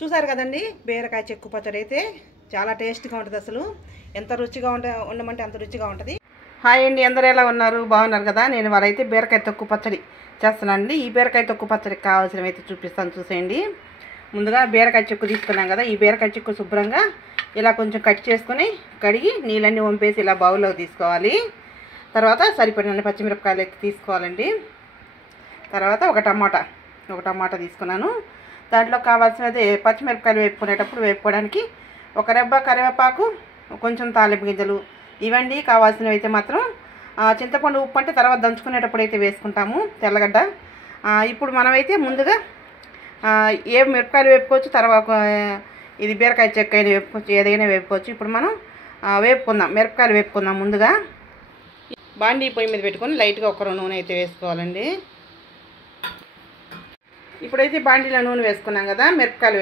చూసారు కదండి, బీరకాయ చెక్కు పచ్చడి అయితే చాలా టేస్ట్గా ఉంటుంది. అసలు ఎంత రుచిగా ఉండమంటే అంత రుచిగా ఉంటుంది. హాయ్ అండి, అందరూ ఎలా ఉన్నారు? బాగున్నారు కదా? నేను వాళ్ళైతే బీరకాయ తొక్కు పచ్చడి చేస్తున్నానండి. ఈ బీరకాయ తొక్కు పచ్చడికి కావాల్సినవి అయితే చూపిస్తాను, చూసేయండి. ముందుగా బీరకాయ చెక్కు తీసుకున్నాం కదా, ఈ బీరకాయ చెక్కు శుభ్రంగా ఇలా కొంచెం కట్ చేసుకుని కడిగి నీళ్ళన్నీ వంపేసి ఇలా బౌల్లో తీసుకోవాలి. తర్వాత సరిపడిన పచ్చిమిరపకాయలు అయితే తీసుకోవాలండి. తర్వాత ఒక టమాటా తీసుకున్నాను. దాంట్లో కావాల్సినది పచ్చిమిరపకాయలు వేపుకోవడానికి ఒక రెబ్బ కరివేపాకు, కొంచెం తాలింపు గింజలు, ఇవండి కావాల్సినవి. అయితే మాత్రం చింతపండు, ఉప్పు అంటే తర్వాత దంచుకునేటప్పుడు అయితే వేసుకుంటాము, తెల్లగడ్డ. ఇప్పుడు మనమైతే ముందుగా ఏ మిరపకాయలు వేపుకోవచ్చు, తర్వాత ఇది బీరకాయ చెక్క అయినా వేపుకోవచ్చు, ఏదైనా వేపుకోవచ్చు. ఇప్పుడు మనం మిరపకాయలు వేపుకుందాం. ముందుగా బాండీ పొయ్యి మీద పెట్టుకొని లైట్గా ఒక నూనె అయితే వేసుకోవాలండి. ఇప్పుడైతే బాండీలో నూనె వేసుకున్నాం కదా, మిరపకాయలు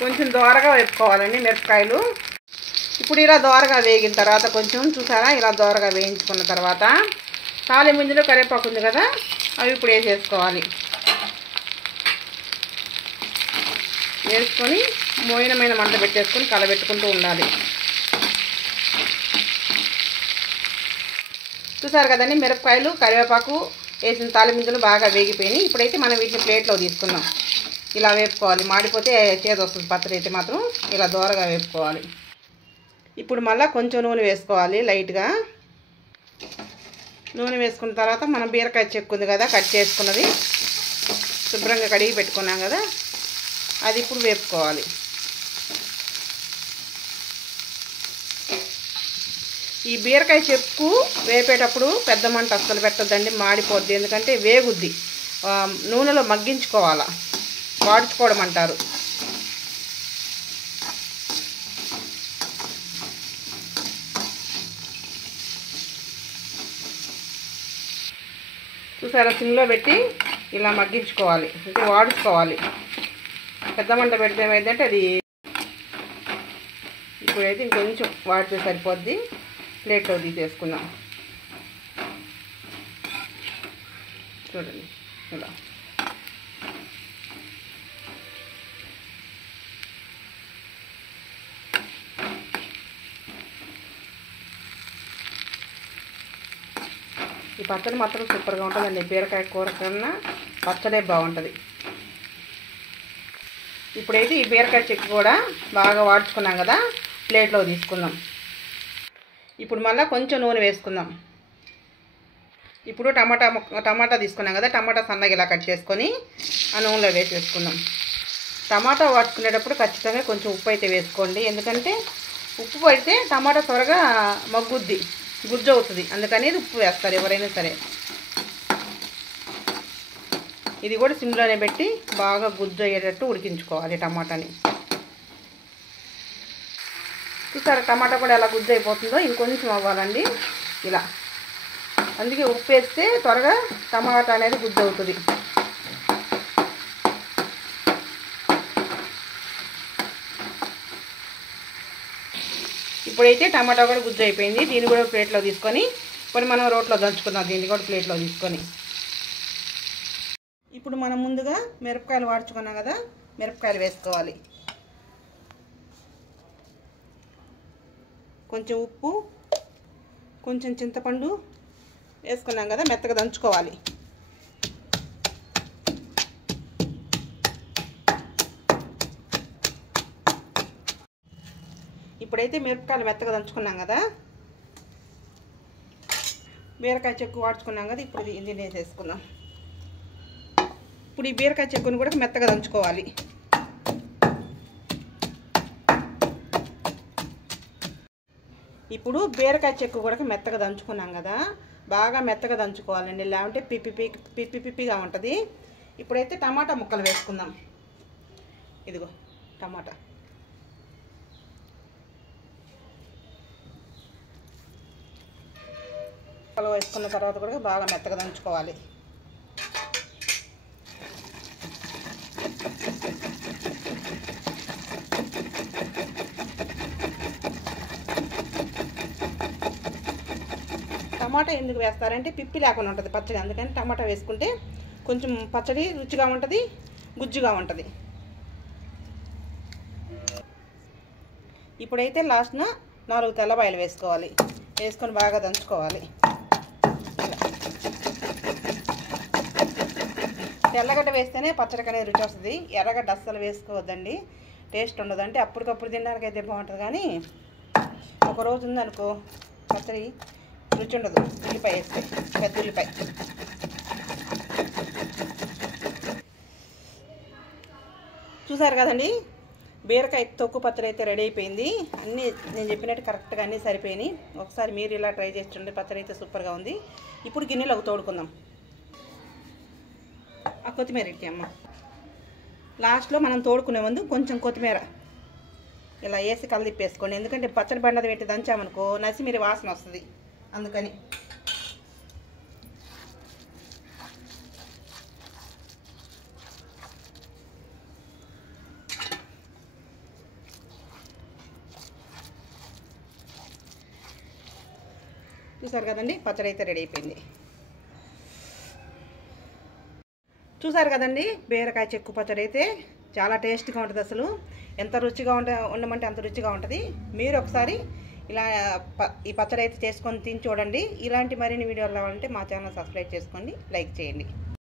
కొంచెం దోరగా వేపుకోవాలండి మిరపకాయలు. ఇప్పుడు ఇలా దోరగా వేగిన తర్వాత కొంచెం చూసారా, ఇలా దోరగా వేయించుకున్న తర్వాత తాలింపు గింజలు, కరివేపాకు ఉంది కదా, అవి ఇప్పుడు వేసేసుకోవాలి. వేసుకొని మోయినమైన మంట పెట్టేసుకొని కలబెట్టుకుంటూ ఉండాలి. చూసారు కదండి, మిరపకాయలు, కరివేపాకు వేసిన తాలింపులు బాగా వేగిపోయినాయి. ఇప్పుడైతే మనం వీటిని ప్లేట్లో తీసుకుందాం. ఇలా వేపుకోవాలి, మాడిపోతే చేదు వస్తుంది పచ్చడి. అయితే మాత్రం ఇలా దోరగా వేపుకోవాలి. ఇప్పుడు మళ్ళీ కొంచెం నూనె వేసుకోవాలి, లైట్గా నూనె వేసుకున్న తర్వాత మనం బీరకాయ చెక్కు ఉంది కదా, కట్ చేసుకున్నది, శుభ్రంగా కడిగి పెట్టుకున్నాం కదా, అది ఇప్పుడు వేపుకోవాలి. ఈ బీరకాయ చెక్కు వేపేటప్పుడు పెద్ద మంట అస్సలు పెట్టద్దండి, మాడిపోద్ది. ఎందుకంటే వేగుద్ది, నూనెలో మగ్గించుకోవాలా, వాడుకోవడం అంటారు. చూసారా, సిమ్లో పెట్టి ఇలా మగ్గించుకోవాలి, అంటే వాడుకోవాలి. పెద్ద మంట పెడితే ఏమైందంటే అది ఇప్పుడైతే ఇంకొంచెం వాడితే సరిపోద్ది. ప్లేట్లో తీసేసుకుందాం. చూడండి ఇలా. ఈ పచ్చడి మాత్రం సూపర్గా ఉంటుందండి. బీరకాయ కూర కన్నా పచ్చడే బాగుంటుంది. ఇప్పుడైతే ఈ బీరకాయ చెక్కు కూడా బాగా వాడుచుకున్నాం కదా, ప్లేట్లో తీసుకుందాం. ఇప్పుడు మళ్ళీ కొంచెం నూనె వేసుకుందాం. ఇప్పుడు టమాటా తీసుకున్నాం కదా, టమాటా సన్నగా ఇలా కట్ చేసుకొని ఆ నూనెలో వేసేసుకుందాం. టమాటా వాడుకునేటప్పుడు ఖచ్చితంగా కొంచెం ఉప్పు అయితే వేసుకోండి. ఎందుకంటే ఉప్పు పడితే టమాటా త్వరగా మగ్గుద్ది, గుజ్జు అవుతుంది. అందుకని ఉప్పు వేస్తారు ఎవరైనా సరే. ఇది కూడా సిమ్లోనే పెట్టి బాగా గుజ్జు అయ్యేటట్టు ఉడికించుకోవాలి టమాటాని. చూసారా, టమాటా కూడా ఎలా గుజ్జు అయిపోతుందో, ఇంకొంచెం అవ్వాలండి ఇలా. అందుకే ఉప్పు వేస్తే త్వరగా టమాటా అనేది గుజ్జు అవుతుంది. ఇప్పుడైతే టమాటా కూడా గుజ్జు అయిపోయింది. దీన్ని కూడా ప్లేట్లో తీసుకొని ఇప్పుడు మనం రోట్లో దంచుకుందాం. దీన్ని కూడా ప్లేట్లో తీసుకొని ఇప్పుడు మనం ముందుగా మిరపకాయలు వాడుచుకున్నాం కదా, మిరపకాయలు వేసుకోవాలి. కొంచెం ఉప్పు, కొంచెం చింతపండు వేసుకున్నాం కదా, మెత్తగా దంచుకోవాలి. ఇప్పుడైతే మిరపకాయలు మెత్తగా దంచుకున్నాం కదా, బీరకాయ చెక్కు వాడుచుకున్నాం కదా, ఇప్పుడు ఇది వేసేసుకుందాం. ఇప్పుడు ఈ బీరకాయ చెక్కును కూడా మెత్తగా దంచుకోవాలి. ఇప్పుడు బీరకాయ చెక్కు కూడా మెత్తగా దంచుకున్నాం కదా, బాగా మెత్తగా దంచుకోవాలండి, లేకుంటే పిప్పిగా ఉంటుంది. ఇప్పుడైతే టమాటా ముక్కలు వేసుకుందాం. ఇదిగో టమాటా ముక్కలు వేసుకున్న తర్వాత కూడా బాగా మెత్తగా దంచుకోవాలి. టమాటా ఎందుకు వేస్తారంటే పిప్పి లేకుండా ఉంటుంది పచ్చడి, అందుకని టమాటా వేసుకుంటే కొంచెం పచ్చడి రుచిగా ఉంటుంది, గుజ్జుగా ఉంటుంది. ఇప్పుడైతే లాస్ట్న 4 తెల్లబాయలు వేసుకోవాలి, వేసుకొని బాగా దంచుకోవాలి. తెల్లగడ్డ వేస్తేనే పచ్చడికి అనేది రుచి వస్తుంది, ఎర్రగడ్డ అస్సలు వేసుకోవద్దండి, టేస్ట్ ఉండదు. అంటే అప్పటికప్పుడు తినడానికి అయితే బాగుంటుంది, కానీ ఒకరోజు ఉందనుకో పచ్చడి రుచి ఉండదు. ఉల్లిపాయ వేస్తే పెద్ద ఉల్లిపాయ. చూసారు కదండి, బీరకాయ తొక్కు పచ్చడి అయితే రెడీ అయిపోయింది. అన్నీ నేను చెప్పినట్టు కరెక్ట్గా అన్నీ సరిపోయినాయి. ఒకసారి మీరు ఇలా ట్రై చేసి చూడండి, పచ్చడి అయితే సూపర్గా ఉంది. ఇప్పుడు గిన్నెలోకి తోడుకుందాం. ఆ కొత్తిమీర ఇట్టి అమ్మ, లాస్ట్లో మనం తోడుకునే ముందు కొంచెం కొత్తిమీర ఇలా వేసి కలిదిప్పేసుకోండి, ఎందుకంటే పచ్చడి బండది పెట్టి దంచామనుకో నసిమిరి వాసన వస్తుంది, అందుకని. చూసారు కదండి, పచ్చడి అయితే రెడీ అయిపోయింది. చూసారు కదండి, బీరకాయ చెక్కు పచ్చడి అయితే చాలా టేస్ట్గా ఉంటుంది. అసలు ఎంత రుచిగా ఉండమంటే అంత రుచిగా ఉంటుంది. మీరు ఒకసారి ఇలా ఈ పచ్చడి అయితే చేసుకొని తిని చూడండి. ఇలాంటి మరిన్ని వీడియోలు రావాలంటే మా ఛానల్ సబ్స్క్రైబ్ చేసుకోండి, లైక్ చేయండి.